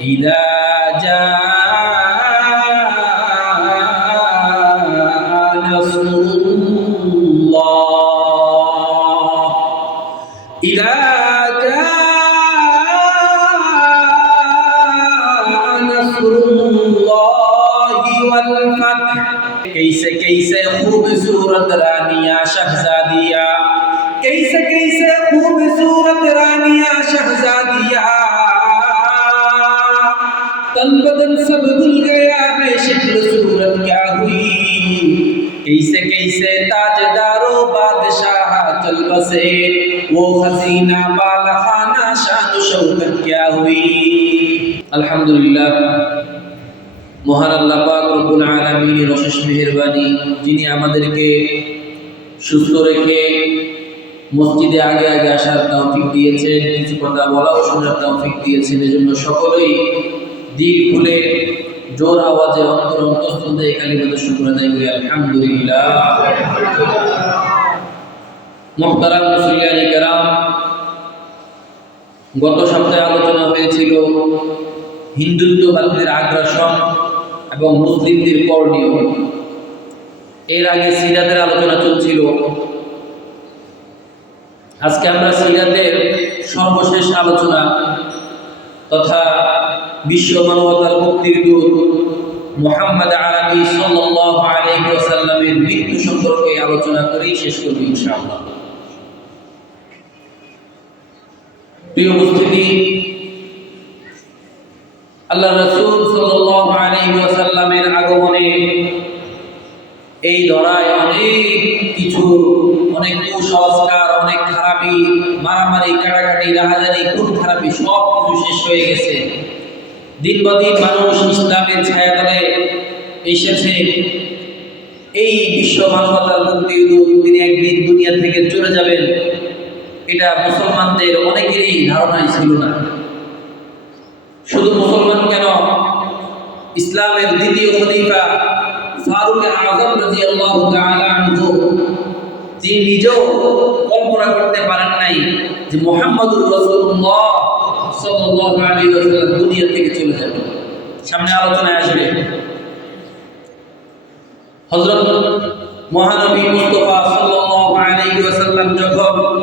إذا جاء نصر الله. إذا جاء نصر الله والفتح. خوبصورت رانیاں شہزادیاں হাসিনা বালহানা শানু শৌকত হুই আলহামদুলিল্লাহ, মহান আল্লাহ পাক রব্বুল আলামিনের অশেষ মেহেরবানি, যিনি আমাদেরকে সুস্থ রেখে মসজিদে আগে আগে আসার তৌফিক দিয়েছেন, কিছু কথা বলাও শোনার তৌফিক দিয়েছেন, এজন্য সকলেই দিক খুলে জোর আওয়াজে অন্তর অন্তঃস্থল দিয়ে কালিমাতে শুক্র আদায় করি, আলহামদুলিল্লাহ। মুখতারাম মুসলিয়ানি কেরাম গত সপ্তাহে আলোচনা হয়েছিল হিন্দুত্ববাদীদের আগ্রাসন এবং মুসলিমদের করণীয়। এর আগে সিরাতের আলোচনা চলছিল। আজকে আমরা সিরাতের সর্বশেষ আলোচনা তথা বিশ্ব মানবতার মুক্তির দূত মোহাম্মদ আরবি সাল্লাল্লাহু আলাইহি ওয়াসাল্লামের মৃত্যু সম্পর্কে আলোচনা করেই শেষ করব ইনশাআল্লাহ। প্রিয় উপস্থিতি, আল্লাহ রসুল ওয়াসাল্লামের আগমনে এই ধরায় অনেক কিছু, অনেক কুসংস্কার, অনেক খারাপি মারামারি, কাটাকাটি, রাহাজারি, খুন খারাপি সব কিছু শেষ হয়ে গেছে। দিন দিন মানুষ ইসলামের ছায়াতলে এসেছে। এই বিশ্ব মানবতার মুক্তি তিনি একদিন দুনিয়া থেকে চলে যাবেন। এটা মুসলমানদের অনেকেরই ধারণাই ছিল না। শুধু মুসলমান কেন? ইসলামের দ্বিতীয় খলিফা ফারুক আজম তাআলা আনহু তিনি নিজেও কল্পনা করতে পারেন নাই যে মুহাম্মদুর রাসূলুল্লাহ সাল্লাল্লাহু আলাইহি ওয়াসাল্লাম দুনিয়া থেকে চলে যাবে। সামনে আলোচনায় আসবে। হযরত মহানবী মুস্তাফা সাল্লাল্লাহু আলাইহি ওয়াসাল্লাম যখন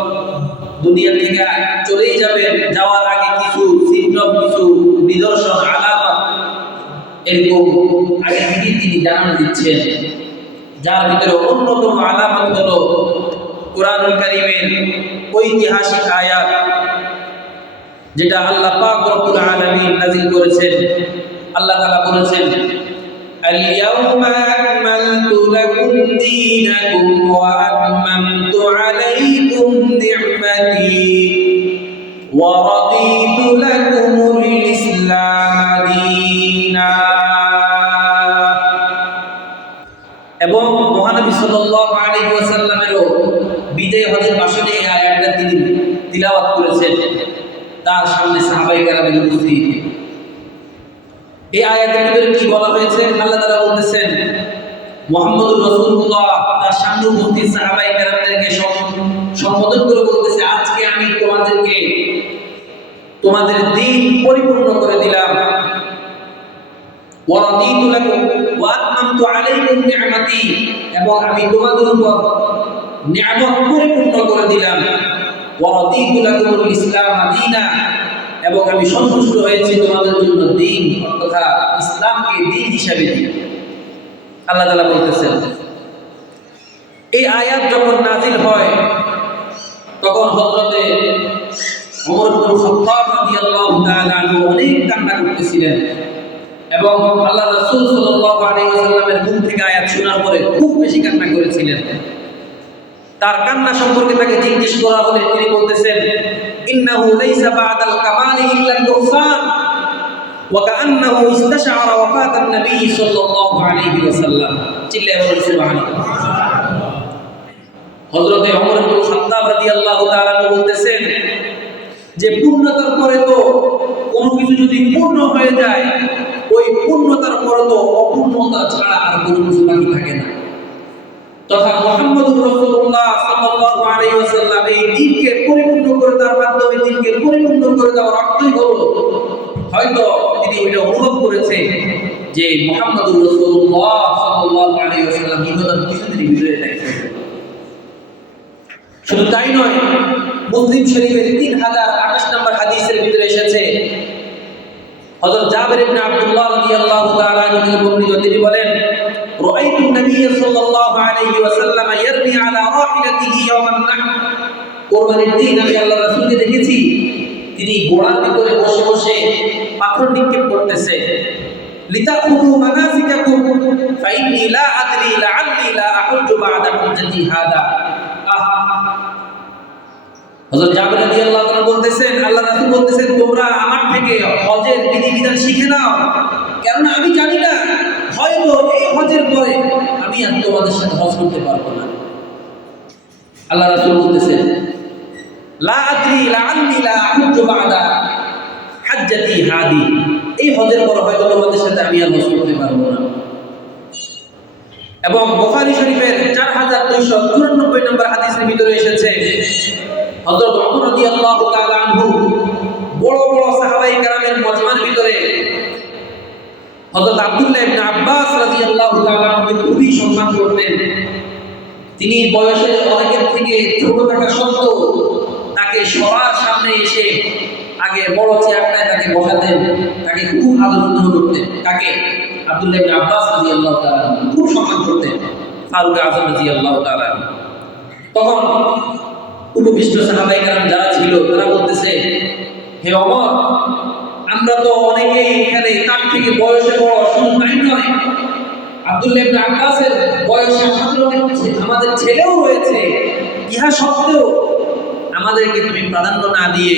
দুনিয়া থেকে চলেই যাবেন, যাওয়ার আগে কিছু চিহ্ন, কিছু নিদর্শন আলামত এরকম আগে থেকেই তিনি জানানো দিচ্ছেন। যার ভিতরে অন্যতম আলামত হলো কোরআনুল কারীমের ঐতিহাসিক আয়াত, যেটা আল্লাহ পাক রব্বুল আলামিন নাযিল করেছেন। আল্লাহ তাআলা বলেছেন اليوم أكملت لكم دينكم وأتممت عليكم نعمتي ورضيت لكم الإسلام دينا এবং মহানবী সাল্লাল্লাহু আলাইহি ওয়াসাল্লামেরও বিদায় হজের ভাষণে এই আয়াতটা তিনি তিলাওয়াত করেছেন তার সামনে সাহাবাই কেরামের উপস্থিত এই আয়াতের ভিতরে কি বলা হয়েছে? আল্লাহ তাআলা বলতেছেন, মুহাম্মদুর রাসূলুল্লাহ। তার সামনে উপস্থিত সাহাবাই কেরামদেরকে সম্বোধন করে বলতেছে, আজকে আমি তোমাদেরকে, তোমাদের দিন পরিপূর্ণ করে দিলাম। ওয়ারাদিতু লাকুম ওয়া আতমামতু আলাইকুম নি'মাতি এবং আমি তোমাদের উপর নিয়ামত পরিপূর্ণ করে দিলাম। ওয়ারাদিতু লাকুমুল ইসলাম দীনা এবং আমি সন্তুষ্ট হয়েছি তোমাদের জন্য দিন তথা ইসলামকে দিন হিসাবে দিই আল্লাহ তালা বলতেছেন, এই আয়াত যখন নাজিল হয়, তখন রাদিয়াল্লাহু অনেক কান্না এবং আল্লাহ থেকে আয়াত শোনার পরে খুব বেশি কান্না করেছিলেন। তার কান্না সম্পর্কে তাকে জিজ্ঞেস করা হলে তিনি বলতেছেন ইন্নাহু লাইসা বা'দাল কামালি ইল্লা নুকসান ওয়া কাআন্নাহু ইস্তাশআরা ওয়াফাতান নবী সাল্লাল্লাহু আলাইহি ওয়াসাল্লাম চিল্লায়ে বলেন, সুবহানাল্লাহ। হযরতে ওমর ইবনে খাত্তাব রাদিয়াল্লাহু তাআলা বলতেছেন যে পূর্ণতার পরে তো কোনো কিছু যদি পূর্ণ হয়ে যায়, ওই পূর্ণতার পরে তো অপূর্ণতা ছাড়া আর কোনো কিছু বাকি থাকে না। তথা মুহাম্মদুর রাসূলুল্লাহ সাল্লাল্লাহু আলাইহি ওয়াসাল্লাম এই দ্বীনকে পরিপূর্ণ করে তার মাধ্যমে দ্বীনকে পরিপূর্ণ করে দেওয়ার অর্থই হলো, হয়তো তিনি ওইটা অনুভব করেছে যে মোহাম্মদুর রাসূলুল্লাহ সাল্লাল্লাহু আলাইহি ওয়াসাল্লাম ইবাদত কিছুদিনের ভিতরে দেখছে শুধু তাই নয়, মুসলিম শরীফের তিন হাজার আঠাশ নম্বর হাদিসের ভিতরে এসেছে, হযরত জাবির ইবনে আব্দুল্লাহ রাদিয়াল্লাহু তাআলা আনহু বর্ণিত, তিনি বলেন রাআইতু নবী সাল্লাল্লাহু আলাইহি ওয়াসাল্লাম ইয়ারমি আলা রাহিলাতিহি ইয়াওমান নাহর কোরবানির দিন আমি আল্লাহ রাসূলকে দেখেছি। তিনি ঘোড়ার ভিতরে বসে বসে পাথর নিক্ষেপ করতেছে। লিতাকুমু মানাসিকাকুম, ফাইন্নী লা আদরি, লাআল্লি লা আহুজ্জু বা'দা হুজ্জতি হাদা। হযরত জাবির রাদিয়াল্লাহু তাআলা বলতেছেন আল্লাহ রাসূল বলতেছেন, তোমরা আমার থেকে হজের বিধিবিধান শিখে নাও। কেননা আমি জানি না হয়তো এই হজের পরে আমি আর তোমাদের সাথে হজ করতে পারব না। আল্লাহ রাসূল বলতেছেন, লা আদরি লাআল্লি লা আহুজ্জু বা'দা হাজ্জাতি হাদি। এই হজের পর হয়তো তোমাদের সাথে আমি আর হজ করতে পারব না। এবং বুখারী শরীফের চার হাজার দুইশো চুরানব্বই নম্বর হাদিসের ভিতরে এসেছে, হযরত ওমর রাদিয়াল্লাহু তাআলা আনহু বড় বড় সাহাবাই কেরামের মজমার হযরত আব্দুল্লাহ ইবনে আব্বাস রাদিয়াল্লাহু তাআলা খুবই সম্মান করতেন। তিনি বয়সে অনেকের থেকে ছোট থাকা সত্ত্বেও তাকে সবার সামনে এসে আগে বড় চেয়ারটায় তাকে বসাতেন, তাকে খুব আদর করতেন। তাকে আব্দুল্লাহ ইবনে আব্বাস রাদিয়াল্লাহু তাআলা খুব সম্মান করতেন, ফারুক আজম রাদিয়াল্লাহু তাআলা। তখন উপবিষ্ট সাহাবাই কারণ যারা ছিল তারা বলতেছে, হে অমর আমরা তো অনেকেই এখানে তার থেকে বয়সে বড় তাই নয় আব্দুল্লাহ ইবনে আব্বাসের বয়সে আমাদের অনেক আমাদের ছেলেও রয়েছে। ইহা সত্ত্বেও আমাদেরকে তুমি প্রাধান্য না দিয়ে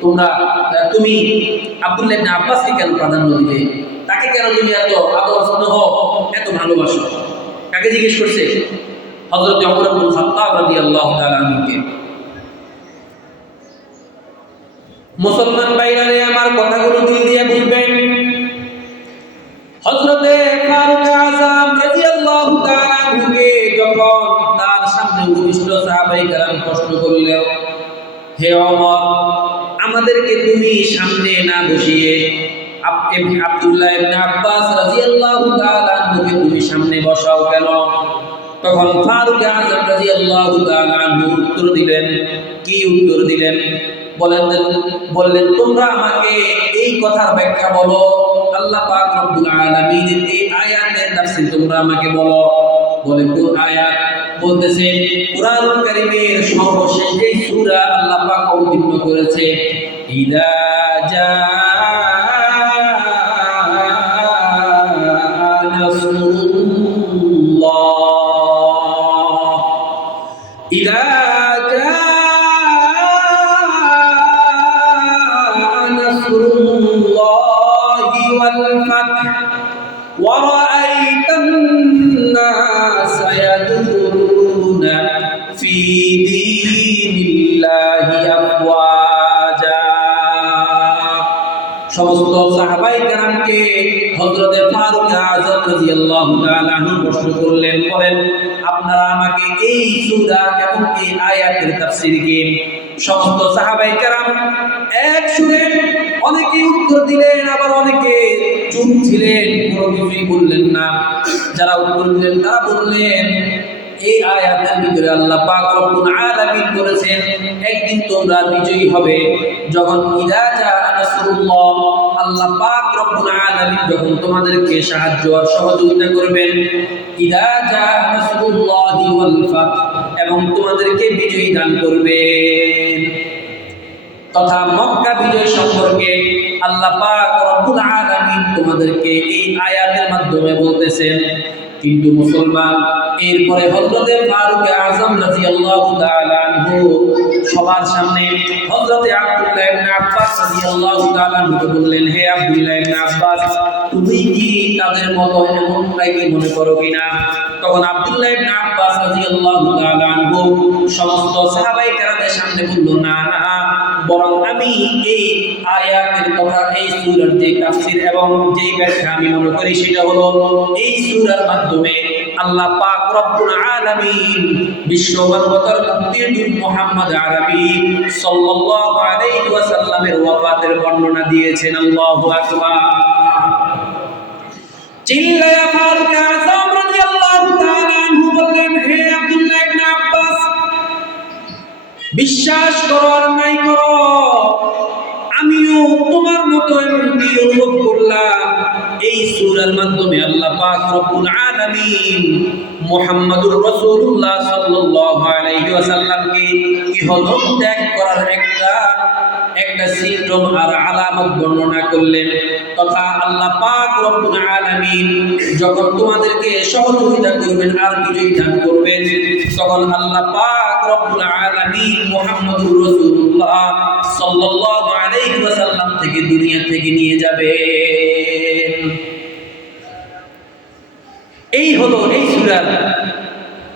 তোমরা তুমি আব্দুল্লাহ ইবনে আব্বাসকে কেন প্রাধান্য দিবে তাকে কেন তুমি এত আদর স্নেহ, এত ভালোবাসো? কাকে জিজ্ঞেস করছে? হযরত ওমর ইবনে খাত্তাব রাদিয়াল্লাহু তাআলা আনহুকে। মুসলমান ভাইরারে আমার কথাগুলো দিল দিয়ে বুঝবেন হযরতে ফারুক আযম রাদিয়াল্লাহু তাআলা আনহুকে যখন তার সামনে উপবিষ্ট সাহাবায়ে কেরাম প্রশ্ন করলেন, হে ওমর, আমাদেরকে তুমি সামনে না বসিয়ে ইবনে আব্দুল্লাহ ইবনে আব্বাস রাদিয়াল্লাহু তাআলা আনহুকে তুমি সামনে বসাও কেন? তখন ফারুক আযম রাদিয়াল্লাহু তাআলা উত্তর দিলেন, কি উত্তর দিলেন? বলেন বললেন, তোমরা আমাকে এই কথার ব্যাখ্যা বলো। আল্লাহ পাক রব্বুল আলামিনের এই আয়াতের তাফসীর তোমরা আমাকে বলো। বলে কোন আয়াত? বলতেছেন কুরআন কারীমের সর্বশেষ যে সূরা আল্লাহ পাক অবতীর্ণ করেছে, ইদা জা ইদা الله والفتح ورأيت الناس يدخلون في دين الله أفواجا সমস্ত সাহাবাই কেরামকে হযরতে ফারুক আযম রাদিয়াল্লাহু তাআলা আনহু প্রশ্ন করলেন বলেন আপনারা আমাকে এই সূরা এবং এই আয়াতের তাফসীর দিন সমস্ত সাহাবাই কেরাম এক সুরে অনেকে উত্তর দিলেন আবার অনেকে চুপ ছিলেন কোনো কিছুই বললেন না। যারা উত্তর দিলেন, তারা বললেন, এই আয়াতের ভিতরে আল্লাহ পাক রব্বুল আলামিন বলেছেন, একদিন তোমরা বিজয়ী হবে। যখন ইদা জা নাসরুল্লাহ, আল্লাহ পাক রব্বুল আলামিন যখন তোমাদেরকে সাহায্য আর সহযোগিতা করবেন, ইদা জা নাসরুল্লাহি ওয়াল ফাত এবং তোমাদেরকে বিজয়ী দান করবেন। তথা মক্কা বিজয় সম্পর্কে আল্লাহ পাক আলামিন তোমাদেরকে এই আয়াতের মাধ্যমে বলতেছেন, কিন্তু মুসলমান, এরপরে হযরতে ফারুক আযম রাদিয়াল্লাহু তাআলা আনহু সবার সামনে হযরতে আব্দুল্লাহ ইবনে আব্বাস রাদিয়াল্লাহু তাআলা আনহুকে বললেন, হে আব্দুল্লাহ ইবনে আব্বাস, তুমি কি তাদের মতো কি মনে করো কিনা? তখন আব্দুল্লাহ ইবনে আব্বাস রাদিয়াল্লাহু তাআলা আনহু সমস্ত সাহাবায়ে কেরামের সামনে বলল, না না আমি এই আয়াতের কথা, এই সূরার যে তাফসীর এবং যে ব্যাখ্যা আমি মনে করি, সেটা হলো এই সূরার মাধ্যমে আল্লাহ পাক রব্বুল আলামিন বিশ্ব মানবতার মুক্তির দূত মুহাম্মদ আরবি সাল্লাল্লাহু আলাইহি ওয়াসাল্লামের ওয়াফাতের বর্ণনা দিয়েছেন। আল্লাহু আকবার। চিল্লায়া ফারুক আযম রাদিয়াল্লাহু তাআলা আনহু বললেন, হে আব্দুল্লাহ ইবনে আব্বাস, বিশ্বাস করো আর নাই করো। তোমার মতো এমনটি অনুভব করলাম। এই সূরার মাধ্যমে আল্লাহ পাক রব্বুল আলামিন মুহাম্মদুর রাসূলুল্লাহ সাল্লাল্লাহু আলাইহি ওয়াসাল্লামকে ইহলোক ত্যাগ করার একটা একটা সিমটম আর আলামত বর্ণনা করলেন। তথা আল্লাহ পাক রব্বুল আলামিন যখন তোমাদেরকে সহযোগিতা করবেন, আর বিজয়ী দান করবেন, তখন আল্লাহ পাক রব্বুল আলামিন মুহাম্মদুর রাসূলুল্লাহ সাল্লাল্লাহু থেকে দুনিয়া থেকে নিয়ে যাবেন এই হলো এই সূরার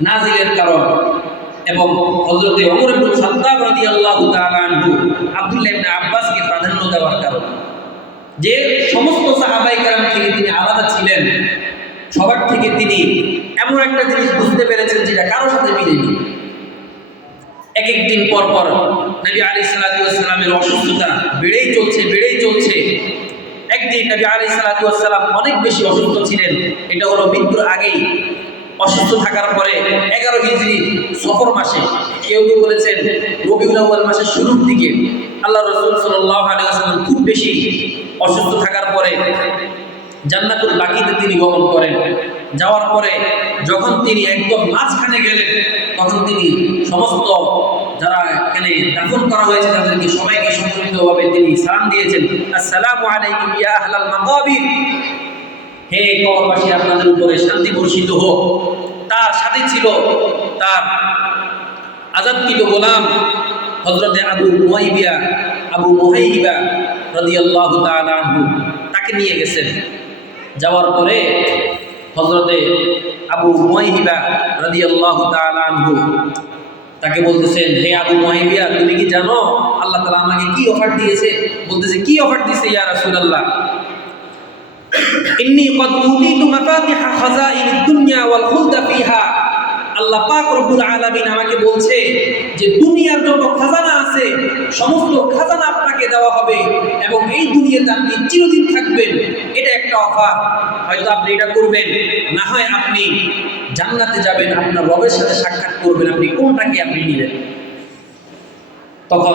নাজিলের কারণ এবং হযরতে ওমর ইবনে খাত্তাব রাদিয়াল্লাহু তাআলা আনহু আব্দুল্লাহ আব্বাসকে প্রাধান্য দেওয়ার কারণ। যে সমস্ত সাহাবাই কালাম থেকে তিনি আলাদা ছিলেন, সবার থেকে তিনি এমন একটা জিনিস বুঝতে পেরেছেন যেটা কারোর সাথে মিলেনি। এক এক দিন পর পর নবী আলী সালাতামের অসুস্থতা বেড়েই চলছে বেড়েই চলছে। একদিন নবী আলী সালাতাম অনেক বেশি অসুস্থ ছিলেন। এটা হলো মৃত্যুর আগেই। অসুস্থ থাকার পরে এগারো হিজড়ি সফর মাসে কেউ কেউ বলেছেন, রবিউল মাসের শুরুর দিকে আল্লাহ রসুল সাল্লাহ খুব বেশি অসুস্থ থাকার পরে জান্নাতুল বাকিতে তিনি গমন করেন। যাওয়ার পরে যখন তিনি একদম মাঝখানে গেলেন তখন তিনি সমস্ত যারা এখানে দাফন করা হয়েছে তাদেরকে সবাইকে সম্মিলিতভাবে তিনি সালাম দিয়েছেন। আসসালামু আলাইকুম ইয়া আহলাল মাকাবির। হে কবরবাসী, আপনাদের উপরে শান্তি বর্ষিত হোক। তার সাথে ছিল তার আজাদকৃত গোলাম হজরতে আবু মুহাইবিয়া আবু মুহাইবা রাদিয়াল্লাহু তাআলা তাকে নিয়ে গেছেন। যাওয়ার পরে হজরতে আবু মহিবা রাজি আল্লাহ আনহু। তাকে বলতেছেন, হে আবু মহিবিয়া তুমি কি জানো আল্লাহ তালা আমাকে কি অফার দিয়েছে? বলতেছে, কি অফার দিয়েছে ইয়া রাসূলুল্লাহ? ইন্নী কদ উতিতু মাফাতিহা খাজাইনিদ দুনিয়া ওয়াল খুলদা ফিহা। আল্লাহ পাক রব্বুল আলামিন আমাকে বলছে যে দুনিয়ার যত খাজানা আছে, সমস্ত খাজানা আপনাকে দেওয়া হবে এবং এই দুনিয়াতে আপনি চিরদিন থাকবেন। এটা একটা অফার। হয়তো আপনি এটা করবেন, না হয় আপনি জান্নাতে যাবেন, আপনার রবের সাথে সাক্ষাৎ করবেন, আপনি কোনটাকে আপনি নেবেন তখন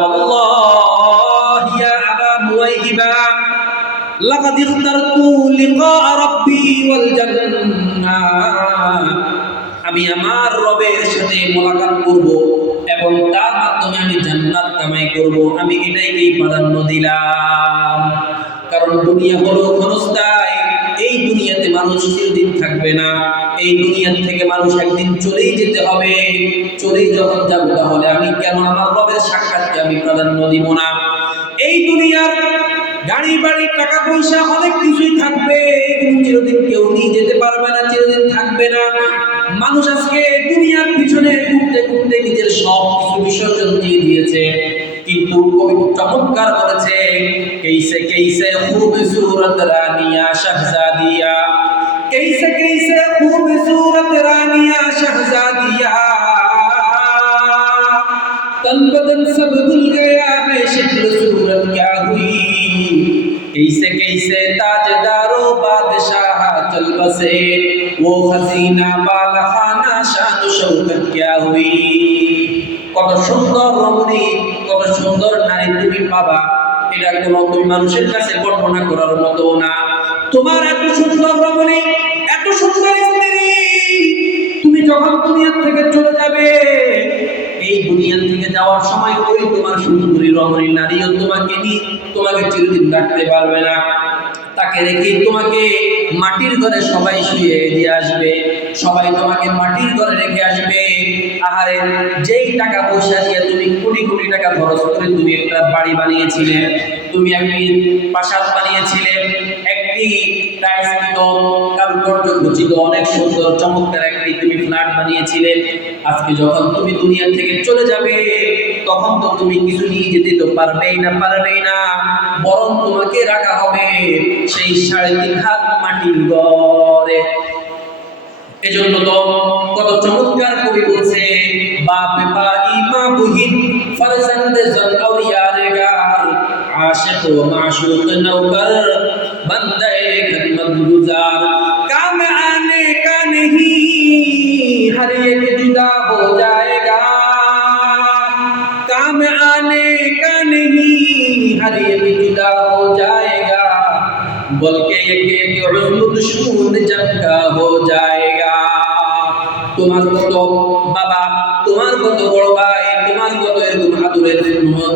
ওয়াল্লাহ ইয়া আবা মুয়াইবা লাকাদ ইখতারতু লিকা রাব্বি ওয়াল জান্নাহ। আমি আমার রবের সাথে মোলাকাত করব এবং তার মাধ্যমে আমি জান্নাত কামাই করব। আমি এটাইকেই প্রাধান্য দিলাম। কারণ দুনিয়া হলো ক্ষণস্থায়ী, এই দুনিয়াতে মানুষ চিরদিন থাকবে না। এই দুনিয়া থেকে মানুষ একদিন চলেই যেতে হবে। চলেই যখন যাব তাহলে আমি কেন আমার রবের সাক্ষাৎকে আমি প্রাধান্য দিব না? এই দুনিয়ার গাড়ি, বাড়ি টাকা পয়সা অনেক কিছুই থাকবে। চিরদিন কেউ নিয়ে যেতে পারবে না, চিরদিন থাকবে না। মানুষ আজকে দুনিয়ার পিছনে ঘুরতে ঘুরতে নিজের সব কিছু বিসর্জন দিয়ে দিয়েছে। কিন্তু কবি চমৎকার বলেছে, কেইসে কেইসে খুবসুরত রানিয়া শাহজাদিয়া। কেইসে কেইসে খুবসুরত রানিয়া শাহজাদিয়া तन बदन सब भूल गया है शक्ल सूरत क्या हुई कैसे कैसे ताजदारो बादशाह चल बसे वो हसीना बाला खाना शान शौकत क्या हुई কত সুন্দর রমণী কত সুন্দর নারী তুমি পাবা এটা কোনো তুমি মানুষের কাছে বর্ণনা করার মতো না তোমার এত সুন্দর রমণী যখন দুনিয়া থেকে চলে যাবে, এই দুনিয়া থেকে যাওয়ার সময় ওই তোমার সুন্দরী রমণী নারীও তোমাকে নিয়ে তোমাকে চিরদিন রাখতে পারবে না। তাকে রেখে তোমাকে মাটির ঘরে সবাই শুয়ে দিয়ে আসবে, সবাই তোমাকে মাটির ঘরে রেখে আসবে। আহারে, যেই টাকা পয়সা দিয়ে তুমি কোটি কোটি টাকা খরচ করে তুমি একটা বাড়ি বানিয়েছিলে, তুমি একটি প্রাসাদ বানিয়েছিলে একটি অনেক সুন্দর, চমৎকার একটি তুমি ফ্ল্যাট বানিয়েছিলে। আজকে যখন তুমি দুনিয়া থেকে চলে যাবে, তখন তো তুমি কিছু নিয়ে যেতে তো পারবেই না পারবেই না। বরং তোমাকে রাখা হবে সেই সাড়ে তিন হাত মাটির গড়ে এজন্য তো কত চমৎকার কবি বলছে, বাপ বা ইমা বুহিন ফরজন্দে জল আউলিয়া রেগার আশিক ও মাশূক নৌকর বন্দে गुजार काम आने का नहीं हर एक जुदा हो जाएगा काम आने का नहीं हर एक जुदा हो जाएगा बल्कि एक एक उज़्म दुश्मन जंग का हो जाएगा তোমার কত বাবা তোমার কত বড় ভাই তোমার কত এরকম আদরের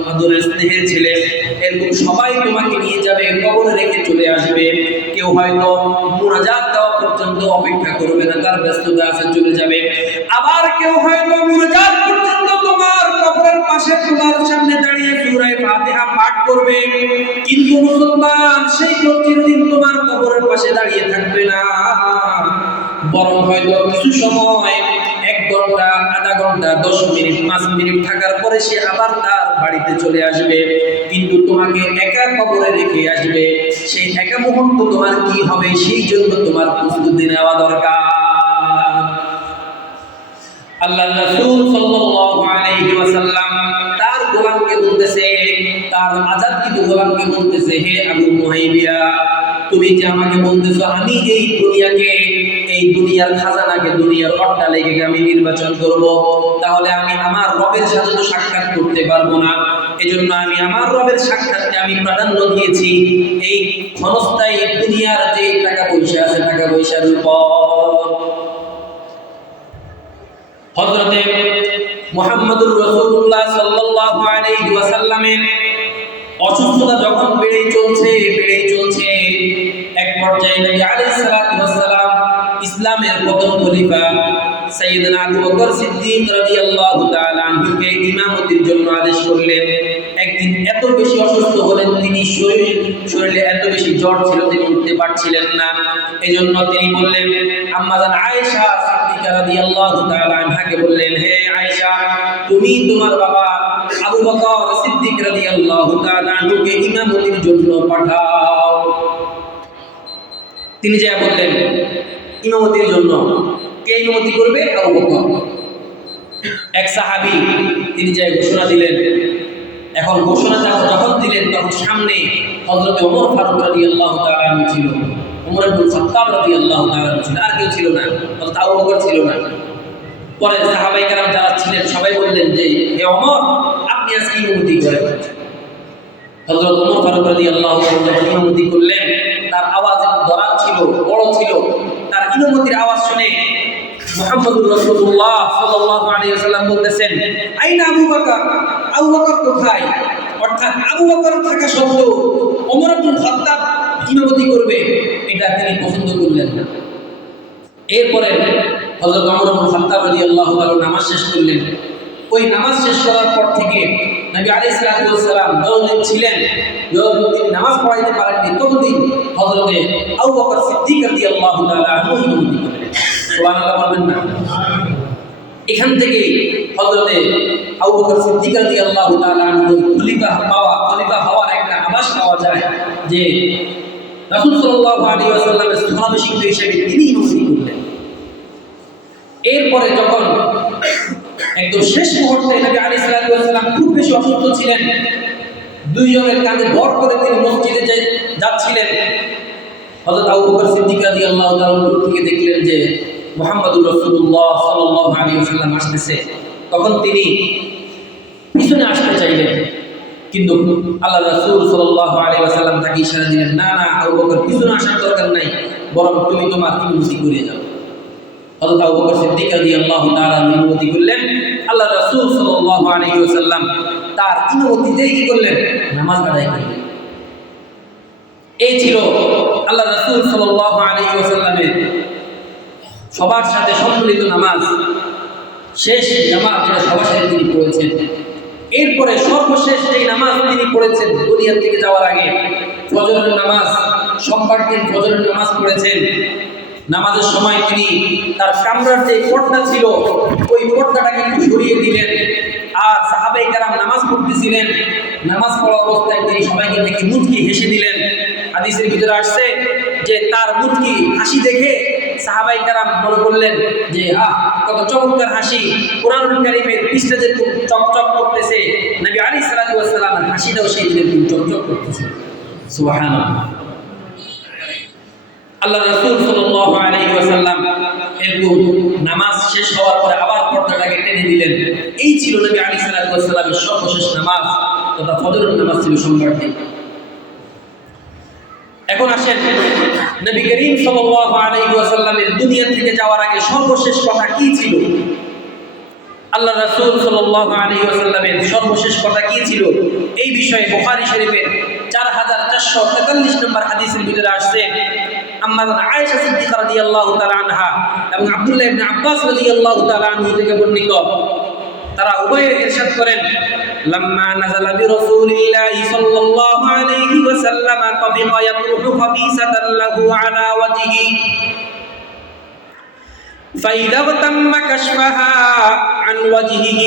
আদরের স্নেহের ছেলে এরকম সবাই তোমাকে নিয়ে যাবে কবরে রেখে চলে আসবে কেউ হয়তো মুনাজাত দেওয়া পর্যন্ত অপেক্ষা করবে না, তার ব্যস্ততা আছে, চলে যাবে। আবার কেউ হয়তো মুনাজাত পর্যন্ত তোমার কবরের পাশে তোমার সামনে দাঁড়িয়ে সূরা ফাতিহা পাঠ করবে। কিন্তু মুসলমান সেই চিরদিন তোমার কবরের পাশে দাঁড়িয়ে থাকবে না। বরং হয়তো কিছু সময়, এক ঘণ্টা, আধা ঘণ্টা, দশ মিনিট, পাঁচ মিনিট থাকার পরে সে আবার তার বাড়িতে চলে আসবে, কিন্তু তোমাকে একা কবরে রেখে আসবে। সেই একা মুহূর্ত তোমার কি হবে, সেই জন্য তোমার প্রস্তুতি নেওয়া দরকার। আল্লাহ রাসূল সাল্লাল্লাহু আলাইহি ওয়াসাল্লাম তার গোলামকে বলতেছে, তার আজাদকৃত গোলামকে বলতেছে, হে আবু মুহাইবিয়া, তুমি যে আমাকে বলতেছো, আমি এই দুনিয়াকে এই দুনিয়ার খাজানাকে, দুনিয়ার অট্টালিকাকে আমি নির্বাচন করব। তাহলে আমি আমার রবের সাথে তো সাক্ষাৎ করতে পারব না। এজন্য আমি আমার রবের সাক্ষাৎকে আমি প্রাধান্য দিয়েছি। এই ক্ষণস্থায়ী দুনিয়ার যে টাকা পয়সা আছে, টাকা পয়সার উপর। হযরতে মুহাম্মদুর রাসূলুল্লাহ সাল্লাল্লাহু আলাইহি ওয়াসাল্লামের অসুস্থতা যখন বেড়েই চলছে বেড়েই চলছে, এক পর্যায়ে নবী আলাইহিস সালাতু ইসলামের প্রথম খলিফা সাইয়েদনা আবু বকর সিদ্দিক রাদিয়াল্লাহু তাআলা আনহুকে ইমামতির জন্য আদেশ করলেন। একদিন এত বেশি অসুস্থ হলেন তিনি, শরীর, শরীরে এত বেশি জ্বর ছিল তিনি উঠতে পারছিলেন না। এজন্য তিনি বললেন, আম্মা আম্মাজান আয়েশা সিদ্দিকা রাদিয়াল্লাহু তাআলা আনহাকে বললেন, হে আয়েশা, তুমি তোমার বাবা আবু বকর সিদ্দিক রাদিয়াল্লাহু তাআলা আনহুকে ইমামতির জন্য পাঠাও। তিনি যা বললেন ইমামতির জন্য। কে ইমামতি করবে? এক সাহাবি, তিনি যে ঘোষণা দিলেন, এখন ঘোষণা যখন দিলেন, তখন সামনে হযরত ওমর ফারুক রাদিয়াল্লাহু তাআলা আনহু ছিল। ওমর ইবনে খাত্তাব রাদিয়াল্লাহু তাআলা আনহু ছিল। আর কেউ ছিল না। হযরত আবু বকর ছিল না। পরে সাহাবাই কারাম যারা ছিলেন, সবাই বললেন যে, হে অমর আপনি আজকে ইমামতি করেন হজরত ওমর ফারুক রাদিয়াল্লাহু তাআলা যখন ইমামতি করলেন, তার আওয়াজ দরাজ ছিল, বড় ছিল। তার ইমামতির আওয়াজ শুনে মোহাম্মদুর রাসূলুল্লাহ সাল্লাল্লাহু আলাইহি ওয়াসাল্লাম বলতেছেন, আইনা আবু বকর? আবু বকর কোথায়? অর্থাৎ আবু বকর থাকা সত্ত্বেও ওমর ইবনে খাত্তাব ইমামতি করবে, এটা তিনি পছন্দ করলেন না। এরপরে হযরত ওমর ইবনে খাত্তাব রাদিয়াল্লাহু তাআলা নামাজ শেষ করলেন। ওই নামাজ শেষ করার পর থেকে নবী ওয়াস সালাম যতদিন ছিলেন, যতদিন নামাজ পড়াইতে পারেননি, ততদিন হযরতে আবু বকর সিদ্দিক করলেন সুবহানাল্লাহ বলবেন না? এখান থেকে হযরতে আবু বকর সিদ্দিক তাআলা আনহু খলিফা পাওয়া, খলিফা হওয়ার একটা আভাস পাওয়া যায় যে রাসূল সাল্লাল্লাহু আলাইহি ওয়াসাল্লামের স্থলাভিষিক্ত হিসেবে তিনি করলেন। এরপরে যখন একদম শেষ মুহূর্তে নবী ওয়াস সালাম খুব বেশি অসুস্থ ছিলেন। দুইজনের কাঁধে ভর করে তিনি মসজিদে যাচ্ছিলেন, হযরত আবু বকর সিদ্দিক রাদিয়াল্লাহু তাআলা দূর থেকে দেখলেন যে মুহাম্মদুর রাসূলুল্লাহ সাল্লাল্লাহু আলাইহি ওয়াসাল্লাম আসতেছে। তখন তিনি পিছনে আসতে চাইলেন, কিন্তু আল্লাহ রাসূল সাল্লাল্লাহু আলাইহি ওয়াসাল্লাম তাকে ইশারা দিলেন, না না, আবু বকর, পিছনে আসার দরকার নাই, বরং তুমি তোমার ইমামতি করে যাও হযরত আবু বকর সিদ্দিক রাদিয়াল্লাহু তাআলা ইমামতি করলেন, আল্লাহ রাসূল সাল্লাল্লাহু আলাইহি ওয়াসাল্লাম তার কি করলেন? নামাজ আদায় করলেন। এই ছিল আল্লাহ রাসূল সাল্লাল্লাহু আলাইহি ওয়াসাল্লামের সবার সাথে সম্মিলিত নামাজ। শেষ নামাজ যেটা সবার সাথে তিনি পড়েছেন। এরপরে সর্বশেষ যেই নামাজ তিনি পড়েছেন দুনিয়া থেকে যাওয়ার আগে, ফজরের নামাজ, সোমবার দিন ফজরের নামাজ পড়েছেন। নামাজের সময় তিনি তার কামরার যে পর্দা ছিল, ওই পর্দাটাকে একটু সরিয়ে দিলেন। আর সাহাবাই কারাম নামাজ পড়তেছিলেন। নামাজ পড়া অবস্থায় তিনি সবাইকে দেখে মুচকি হেসে দিলেন। হাদিসের ভিতরে আসছে যে তার মুচকি হাসি দেখে সাহাবাই কারাম মনে করলেন যে, আহ, কত চমৎকার হাসি। কোরআন কারিমের পৃষ্ঠা যে চকচক করতেছে, নবী আলী সালামের হাসিটাও সেই দিন চকচক করতেছে। সুবহানাল্লাহ। আল্লাহ রাসূল ওয়াসাল্লাম এরকম নামাজ শেষ হওয়ার পরে আবার পর্দাটাকে টেনে দিলেন এই ছিল নবী আলী ওয়াসাল্লামের সর্বশেষ নামাজ তথা ফজরের নামাজ ছিল সোমবার এখন আসেন নবী করিম সাল্লাল্লাহু আলাইহি ওয়াসাল্লামের দুনিয়া থেকে যাওয়ার আগে সর্বশেষ কথা কি ছিল? আল্লাহ আলাইহি ওয়াসাল্লামের সর্বশেষ কথা কি ছিল? এই বিষয়ে বুখারী শরীফের 4443 নম্বর হাদিসের ভিতরে আসছে আম্মা আয়েশা সিদ্দিকা রাদিয়াল্লাহু তাআলা আনহা এবং আব্দুল্লাহ ইবনে আব্বাস রাদিয়াল্লাহু তাআলা আনহু থেকে বর্ণিত তারা উভয়ে ইরশাদ করেন লাম্মা নাযালা বিরাসূলিল্লাহি সাল্লাল্লাহু আলাইহি ওয়াসাল্লাম তাবিকা ইয়াতরুহু খাবিসাতান লাহু আলা ওয়াজহি فإذا اغتم كشفها عن وجهه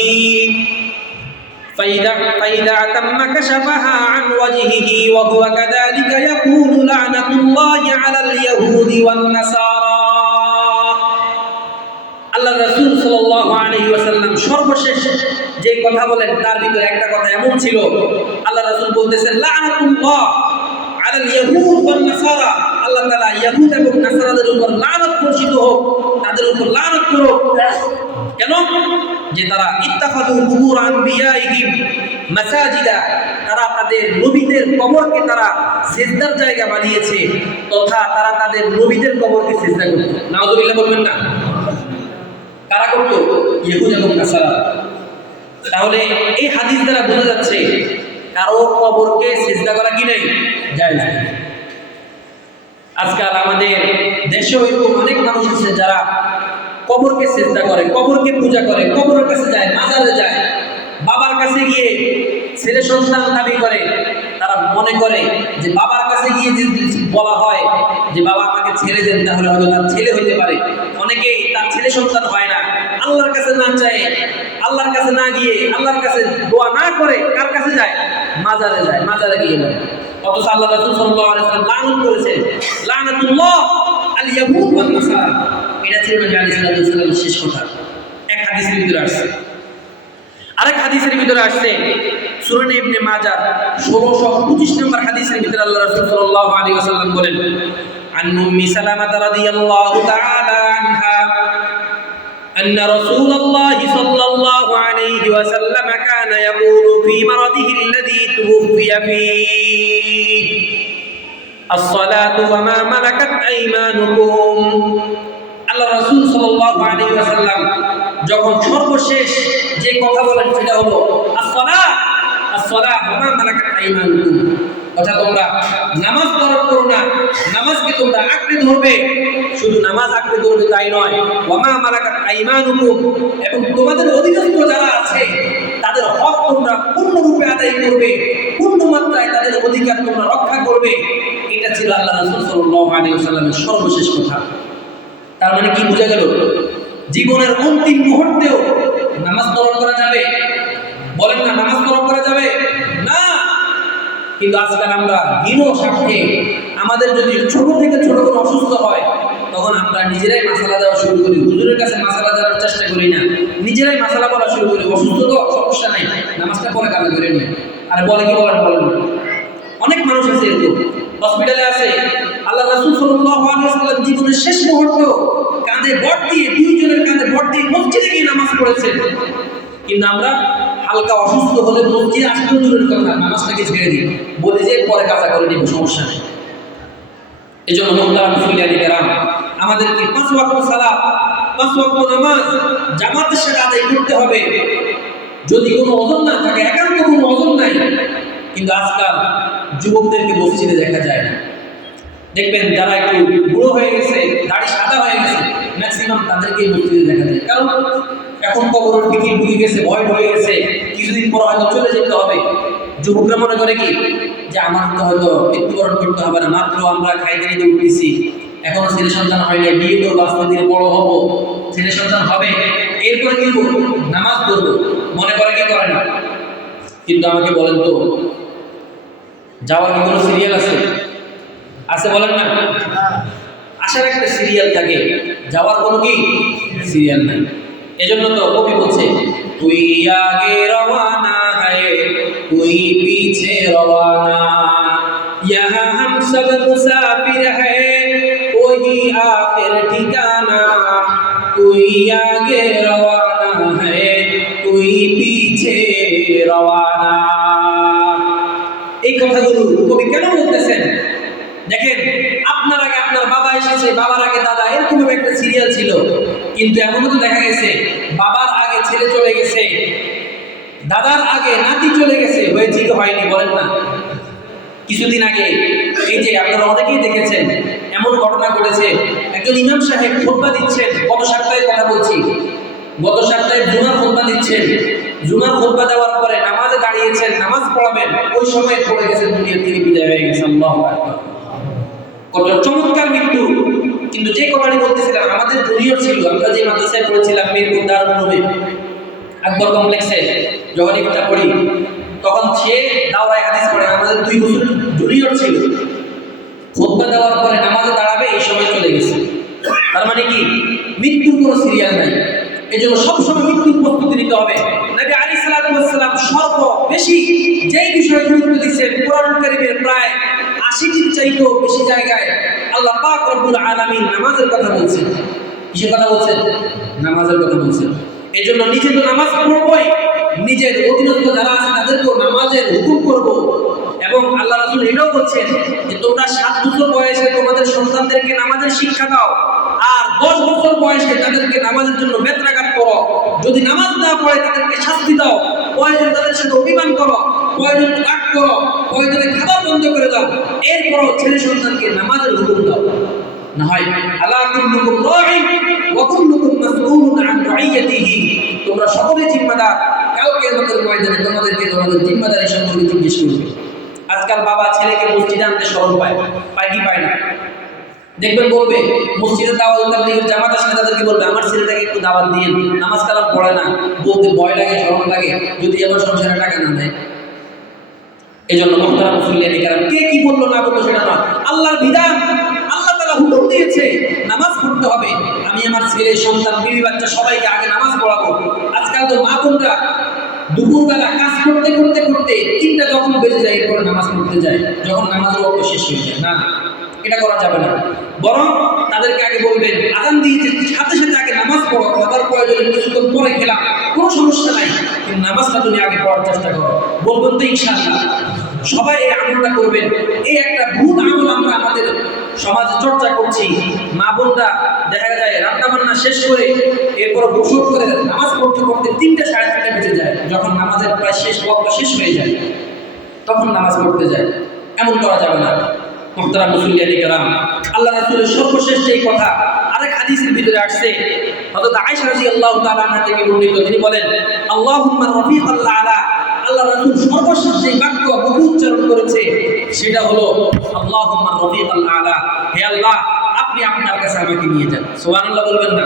فإذا فإذا تم كشفها عن وجهه وهو كذلك يقول لعنة الله على اليهود والنصارى আল্লাহ রাসূল সাল্লাল্লাহু আলাইহি ওয়াসাল্লাম সর্বশেষ যে কথা বলেন তার ভিতরে একটা কথা এমন ছিল আল্লাহ রাসূল বলতেছেন লানাতুল্লাহ আলাল ইয়াহুদ ওয়ান নাসারা আল্লাহ তাআলা ইয়াহুদ এবং নাসারাদের উপর লানত বর্ষিত হোক তাদের উপর লানত করুক কেন? যে তারা ইত্তাখাদু তারা তাদের নবীদের কবরকে তারা সিজদার জায়গা বানিয়েছে তথা তারা তাদের নবীদের কবরকে সিজদা করত। নাউজুবিল্লাহ বলবেন না। কারা করত? ইহুদ এবং নাসারা। তাহলে এই হাদিস দ্বারা বোঝা যাচ্ছে কারও কবরকে সিজদা করা কি নেই? জায়েজ নেই। আজকাল আমাদের দেশেও এরকম অনেক মানুষ আছে যারা কবরকে চেষ্টা করে, কবরকে পূজা করে, কবরের কাছে যায় মাজারে যায়। বাবার কাছে গিয়ে ছেলে সন্তান দাবি করে, তারা মনে করে যে বাবার কাছে গিয়ে যদি বলা হয় যে বাবা আমাকে ছেড়ে দেন, তাহলে হয়তো তার ছেলে হইতে পারে। অনেকেই তার ছেলে সন্তান হয় না। আল্লাহর কাছে না চায়, আল্লাহর কাছে না গিয়ে আল্লাহর কাছে দোয়া না করে কার কাছে যায়? মাজারে যায়, মাজারে গিয়ে বলে। অথচ আল্লাহ রাসূল সাল্লাল্লাহু আলাইহি ওয়াসাল্লাম লানত করেছেন। লানাতুল্লাহ! আল ইয়াহুদ ওয়ান নাসারা এটা ছিল নবী আলাইহিস সালামের শেষ কথা এক হাদিসের ভিতরে আসছে আরেক হাদিসের ভিতরে আসছে সুরান ইবনে মাজাহ 1625 নম্বর হাদিসের ভিতরে আল্লাহ রাসূল সাল্লাল্লাহু আলাইহি ওয়াসাল্লাম বলেন عن أم سلمة رضي الله تعالى عنها أن رسول الله صلى الله عليه وسلم كان يقول في مرضه الذي توفي فيه الصلاة وما ملكت أيمانكم আল্লাহ রাসূল সাল্লাল্লাহু আলাইহি ওয়াসাল্লাম যখন সর্বশেষ যে কথা বলেন সেটা হলো as-সালাহ as-সালাহ ওয়া মা মালাকাত আইমানুকুম কথা তোমরা নামাজ পালন করো না নামাজকে তোমরা আঁকড়ে ধরবে শুধু নামাজ আঁকড়ে ধরবে তাই নয় ওয়া মা মালাকাত আইমানুকুম এবং তোমাদের অধীনস্থ যারা আছে তাদের হক তোমরা পূর্ণরূপে আদায় করবে পূর্ণ মাত্রায় তাদের অধিকার তোমরা রক্ষা করবে এটা ছিল আল্লাহ রাসূল ওয়াসাল্লামের সর্বশেষ কথা। তার মানে কি বোঝা গেল? জীবনের অন্তিম মুহূর্তেও নামাজ পালন করা যাবে। বলেন না, নামাজ পালন করা যাবে? না। কিন্তু আজকাল আমরা হীন স্বার্থে আমাদের যদি ছোট থেকে ছোট কোনো অসুস্থ হয়, তখন আমরা নিজেরাই মাসালা দেওয়া শুরু করি। হুজুরের কাছে মাসালা দেওয়ার চেষ্টা করি না। নিজেরাই মাসালা বলা শুরু করি। অসুস্থ তো সমস্যা নাই। নামাজটা পরে কাজে করে নিই। আর বলে কি বলেন বলেন অনেক মানুষ আছে এরকম। হসপিটালে আছে। আল্লাহ রাসূল ওয়াসাল্লাম জীবনের শেষ মুহূর্ত কাঁধে বট দিয়ে, দুইজনের কাঁধে বট দিয়ে মসজিদে গিয়ে নামাজ পড়েছেন। কিন্তু আমরা হালকা অসুস্থ হলে মসজিদে আসতেও দূরের কথা, নামাজটাকে ছেড়ে দিই। বলে যে, পরে কাজা করে নিব, সমস্যা নেই। এই জন্য মোহতারাম ফুলিয়ানি কেরাম, আমাদেরকে পাঁচ ওয়াক্ত সালাত, পাঁচ ওয়াক্ত নামাজ জামাতের সাথে আদায় করতে হবে। যদি কোনো ওজন না থাকে, একান্ত কোনো ওজন নাই কিন্তু আজকাল যুবকদেরকে মসজিদে দেখা যায় না। দেখবেন যারা একটু বুড়ো হয়ে গেছে, দাড়ি সাদা হয়ে গেছে ম্যাক্সিমাম তাদেরকে মসজিদে দেখা যায়। কারণ এখন কবরের দিকে ঢুকে গেছে, ভয় হয়ে গেছে। কিছুদিন পর হয়তো চলে যেতে হবে। যুবকরা মনে করে কি? যে আমার তো হয়তো মৃত্যুবরণ করতে হবে না, মাত্র আমরা খাইতে নিতে উঠতেছি। এখনও ছেলে সন্তান হয়নি বিয়ে করব, আস্তে ধীরে বড় হব। ছেলে সন্তান হবে, এরপরে কি করব? নামাজ পড়ব। মনে করে কি করে না? কিন্তু আমাকে বলেন তো যাওয়ার কি কোনো সিরিয়াল আছে আছে বলেন না আসার একটা সিরিয়াল থাকে যাওয়ার কোনো কি সিরিয়াল নাই এজন্য তো কবি বলছে তুই আগে রওয়ানা है कोई पीछे रवाना यहाँ हम सब मुसाफिर है वही आखिर ठिकाना कोई आगे रवाना है कोई पीछे रवाना এসেছে, বাবার আগে দাদা। এরকম একটা সিরিয়াল ছিল। কিন্তু এমনও তো দেখা গেছে, বাবার আগে ছেলে চলে গেছে। দাদার আগে নাতি চলে গেছে হয়েছে কি হয়নি, বলেন না। কিছুদিন আগে, এই যে আপনারা অনেকেই দেখেছেন, এমন ঘটনা ঘটেছে। একজন ইমাম সাহেব খোদবা দিচ্ছেন, গত সপ্তাহে কথা বলছি। গত সপ্তাহে জুমার খোদবা দিচ্ছেন। জুমার খোদবা দেওয়ার পরে নামাজে দাঁড়িয়েছেন, নামাজ পড়াবেন। ওই সময় পড়ে গেছেন দুনিয়া থেকে বিদায় হয়ে গেছে, আল্লাহু আকবার। কত চমৎকার মৃত্যু। কিন্তু যে কথাটি বলতেছিলাম, আমাদের জুনিয়র ছিল, আমরা যে মাদ্রাসায় পড়েছিলাম, মিরপুর নবী আকবর কমপ্লেক্সে যখন ইফতা পড়ি তখন সে দাওরায় হাদিস পড়ে, আমাদের দুই বছর জুনিয়র ছিল। খোদবা দেওয়ার পরে নামাজে দাঁড়াবে, এই সময় চলে গেছে। তার মানে কি? মৃত্যুর কোনো সিরিয়াল নাই। এই জন্য সবসময় মৃত্যুর প্রস্তুতি নিতে হবে। নবী আলী সালাতাম সর্ব বেশি যেই বিষয়ে গুরুত্ব দিচ্ছেন কোরআন প্রায় আশিটির চাইতেও বেশি জায়গায় আল্লাহ পাক রব্বুল আলামিন নামাজের কথা বলছেন। কিসের কথা বলছেন? নামাজের কথা বলছেন। এই জন্য নিজে তো নামাজ পড়বই, নিজের অধীনস্থ যারা আছে তাদেরকেও নামাজের হুকুম করব। এবং আল্লাহ রাসূল এটাও বলছেন যে, তোমরা সাত বছর বয়সে তোমাদের সন্তানদেরকে নামাজের শিক্ষা দাও, আর দশ বছর বয়সে তাদেরকে নামাজের জন্য বেত্রাঘাত করো। যদি নামাজ না পড়ে তাদেরকে শাস্তি দাও প্রয়োজন তাদের সাথে অভিমান করো প্রয়োজন রাগ করো প্রয়োজনে খাবার বন্ধ করে দাও। এরপরও ছেলে সন্তানকে নামাজের হুকুম দাও। না হয়, আলা কুল্লুকুম রাইন ওয়া কুল্লুকুম মাসউলুন আন রাইয়াতিহি। তোমরা সকলে জিম্মাদার। কাল কিয়ামতের ময়দানে তোমাদেরকে তোমাদের জিম্মাদারি সম্পর্কে জিজ্ঞেস করবে। আজকাল বাবা ছেলেকে মসজিদে আনতে স্মরণ পায় পায় কি পায় না? দেখবেন বলবে, মসজিদে দাওয়াত তাবলীগের জামাত আসলে তাদেরকে বলবে, আমার ছেলেটাকে একটু দাওয়াত দিয়ে নামাজ কালাম পড়ে না। বলতে ভয় লাগে, শরম লাগে। যদি আমার সংসারে টাকা না দেয় এই জন্য মোহতারা মুসলিয়ানি কারণ কে কি বলল না বলল সেটা না আল্লাহর বিধান, আল্লাহ তালা হুকুম দিয়েছে, নামাজ পড়তে হবে। আমি আমার ছেলে, সন্তান, বিবি, বাচ্চা সবাইকে আগে নামাজ পড়াবো। আজকাল তো মা বোনরা দুপুরবেলা কাজ করতে করতে করতে তিনটা যখন বেজে যায়, এরপরে নামাজ পড়তে যায়। যখন নামাজের অর্থ শেষ হয়ে যায়। না, এটা করা যাবে না। বরং তাদেরকে আগে বলবেন আদান দিয়েছে, সাথে সাথে আগে নামাজ পড়ো। খাবার প্রয়োজনে কিছুক্ষণ পরে খেলাম, কোনো সমস্যা নাই। কিন্তু নামাজটা তুমি আগে পড়ার চেষ্টা করো। বলবেন তো ইনশাআল্লাহ। সবাই এই আমলটা করবেন। এই একটা ভূত আমল আমরা আমাদের সমাজে চর্চা করছি। মা বোনরা, দেখা যায় রান্না বান্না শেষ করে এরপর গোসল করে নামাজ পড়তে পড়তে তিনটে সাড়ে তিনটে বেজে যায়। যখন নামাজের প্রায় শেষ বক্ত শেষ হয়ে যায়, তখন নামাজ পড়তে যায়। এমন করা যাবে না। মোহতারা মুসলিয়ানি কারাম, আল্লাহ রাসূলের সর্বশেষ যেই কথা, আরেক হাদিসের ভিতরে আসছে। হযরত আয়েশা রাদিয়াল্লাহু তাআলা থেকে বর্ণিত। তিনি বলেন, আল্লাহুম্মা রাফিকাল আলা আল্লাহ রাসূল সর্বশেষ যে বাক্য বহু উচ্চারণ করেছে, সেটা হলো, আল্লাহুম্মা রাফিকাল আলা। হে আল্লাহ, আপনি আপনার কাছে আমাকে নিয়ে যান। সুবহানাল্লাহ বলবেন না।